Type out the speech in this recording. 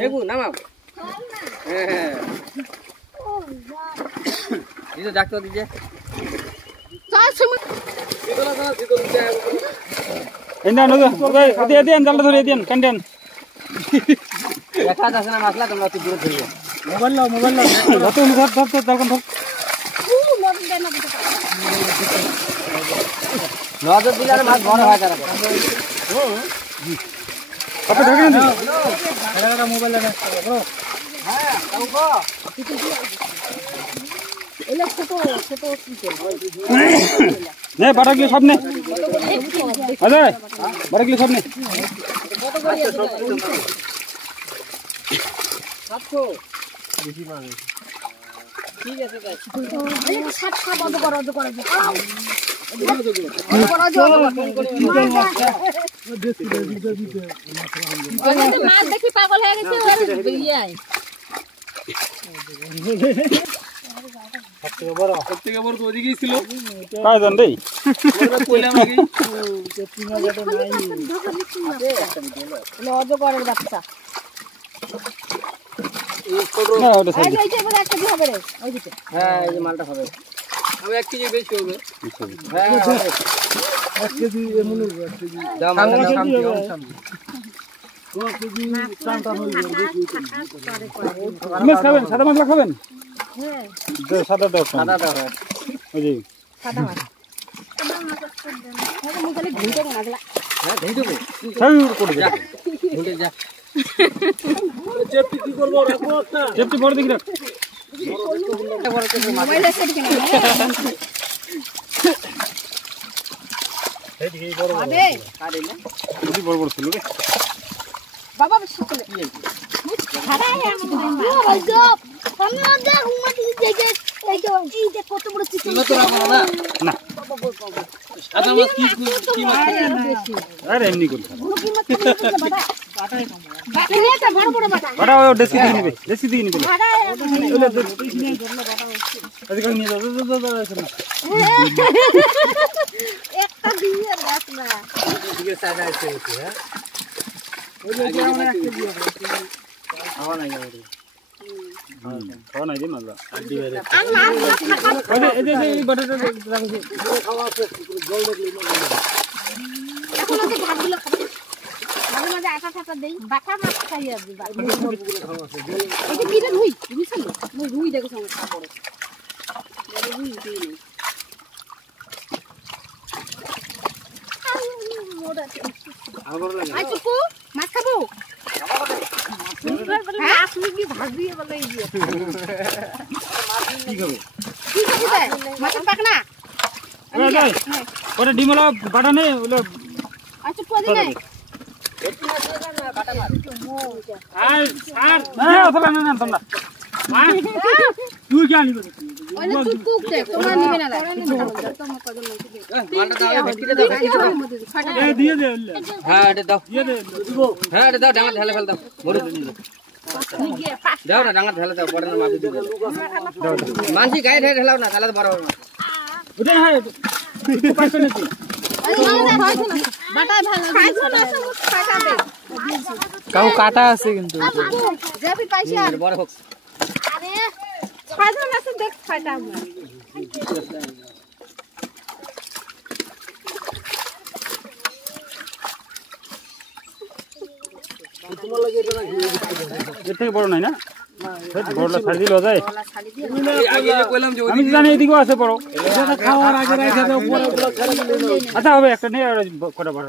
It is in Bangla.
দেখু নামাও দিদি ডাক্তার দিছে জালটা ধরে দিন কান্ডেন দেখা যাচ্ছে না মাছলা তোমরা একটু দূরে ধরিও মোবাইল নাও যত ধর তখন ধর নজর দিলে আর মাছ বড় হয় তারা কত ঢাকা না এটা মোবাইল না বড় হ্যাঁ কাউকো এলা ছোট নে বাটাগুলো সব নে আরে বাটাগুলো সব নে কত করে আছে 700 বেশি মাছ ঠিক আছে গাইস এই 700 বন্ধ করো মাছ দেখি পাগল হয়ে গেছে সবথেকে বড় তো ওদিকেই ছিল কাজ জান দেই কইলাম নাকি লজ করে বাচ্চা না ওটা সাইড এই যে বলে 1 কেজি হবে রে ওই দিকে হ্যাঁ এই যে মালটা হবে আমি 1 কেজি বেশি হবে হ্যাঁ 1 কেজি এমন 1 কেজি দাম সামনে 2 কেজি চানটা হয়ে যাবে খাবেন সাদা মাছ খাবেন হ্যাঁ সাদা দাও ওই যে সাদা মাছ হ্যাঁ মুখে ঘুরতে না লাগলা হ্যাঁ ঘুরতে সাইড করে যা ঘুরতে যা চেপটি কি করব রাখো না চেপটি বড় দেখি রাখ মোবাইল সেট কেন এই দিকে বড় আরে আরে না এই বড় ছিল রে বাবা বেশি করে কি খাড়া হে আমার গপ আমরা দেখ উমাটি দেখে এই যে কত বড় চিকেন তো রাখো না না সাদা মাছ কি মাছ বেশি আরে এমনি করে কি মাছ বাবা বাটাই কম বাটা এটা বড় বড় বাটা বাটা ওই দেশি দিয়ে নিবে বাটা ওলে দেশি নিয়ে ধরলে বাটা আজকে নিয়ে যাও একটা দিয়ে রাখ না ঠিক আছে সাদা আছে হ্যাঁ ওলে যে আমরা একটা দিয়ে খাওয়া নাই যাবে খাওয়া নাই দিন আল্লাহ আড্ডি বাইরে ওলে এই যে বাটাটা রাখছি খাওয়া আছে জল দেখলে এখন ওকে ভাতগুলো খাবে মাঝে মাঝে আটা টাটা দেই বাটা মাছ খাই আসবে খাওয়া আছে এটা কি রে রুই বুঝছেন মই রুই দেখো সমস্যা পড়ে রুই দিই মোড়া আগর লাগে আই চুকু মাছ খাবো হ্যাঁ আপনি কি ভাজি বলে এই দিয়ে কি খাবে মাছ পাক না ওরে ডিমলা বাটা নেই ওলে আচ্ছা পদি নাই এটি মাছ না বাটা মার আর না অথবা না তোমরা তুই কি আনিবে ওলে তুই কুক দে তোমরা নিবে না তোমরা কজন নাই মালটা দাও ভেটকিতে দাও এ দিয়ে দে হ্যাঁ এটা দাও দিয়ে দে হ্যাঁ এটা দাও ডাঙা ঢালে ফেল দাও বড় দিন দাও না ডাঙা ঢালে দাও বড় না মাছ দিয়ে দাও মানসি গায়ে ঢালে ঢালাও না তাহলে বড় হবে না ওটা হ্যাঁ একটু পাঁচটা নেছি বাটা ভালো খাইছো না সব খাইবে কাউ কাটা আছে কিন্তু যাবি পাইছি আর বড় হোক আরে খাইছো না সব দেখ খাইতা আমরা তোমার লাগে এটা না এর থেকে বড় নাই না বড়লা ছাড়ি দিল যায় আগে যে কইলাম যে আমি জানি এদিকেও আছে বড় এটা খাওয়ার আগে রাখা দাও পরে ওগুলো ছাড়া দিলে আচ্ছা হবে একটা নে কটা বড়